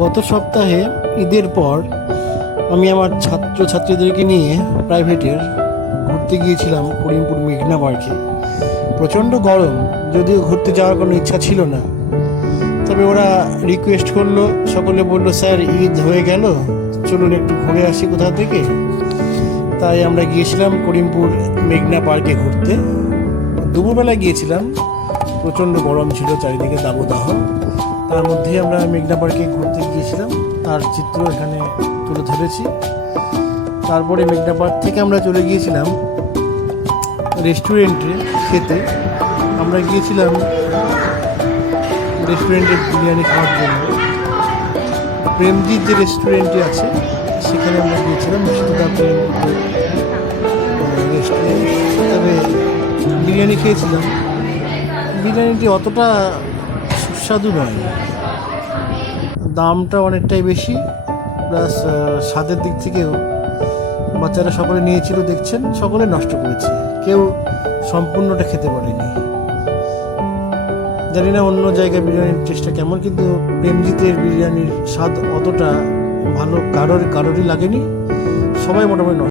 গত সপ্তাহে ঈদের পর আমি আমার ছাত্রছাত্রীদেরকে নিয়ে প্রাইভেটের ঘুরতে গিয়েছিলাম করিমপুর মেঘনা পার্কে। প্রচণ্ড গরম, যদিও ঘুরতে যাওয়ার কোনো ইচ্ছা ছিল না, তবে ওরা রিকোয়েস্ট করলো, সকলে বললো স্যার ঈদ হয়ে গেল, চলুন একটু ঘুরে আসি কোথা থেকে। তাই আমরা গিয়েছিলাম করিমপুর মেঘনা পার্কে ঘুরতে। দুপুরবেলায় গিয়েছিলাম, প্রচণ্ড গরম ছিল, চারিদিকে দাবদাহ। তার মধ্যেই আমরা মেঘনা পার্কে ঘুরতে গিয়েছিলাম, তার চিত্র এখানে তুলে ধরেছি। তারপরে মেঘনা পার্ক থেকে আমরা চলে গিয়েছিলাম রেস্টুরেন্টে খেতে। আমরা গিয়েছিলাম রেস্টুরেন্টে বিরিয়ানি খাওয়ার জন্য। প্রেমজিৎ যে রেস্টুরেন্টটি আছে সেখানে আমরা গিয়েছিলাম, বিষ্ণুদা প্রেমজিৎ রেস্টুরেন্ট। তবে বিরিয়ানি খেয়েছিলাম, বিরিয়ানিটি অতটা সুস্বাদু নয়, দামটা অনেকটাই বেশি, প্লাস স্বাদের দিক থেকেও বাচ্চারা সকলে নিয়েছিল, দেখছেন সকলে নষ্ট করেছে, কেউ সম্পূর্ণটা খেতে পারেনি। জানি না অন্য জায়গায় বিরিয়ানির টেস্টটা কেমন, কিন্তু প্রেমজিতের বিরিয়ানির স্বাদ অতটা ভালো কারোরই লাগেনি, সবাই মোটামুটি নষ্ট।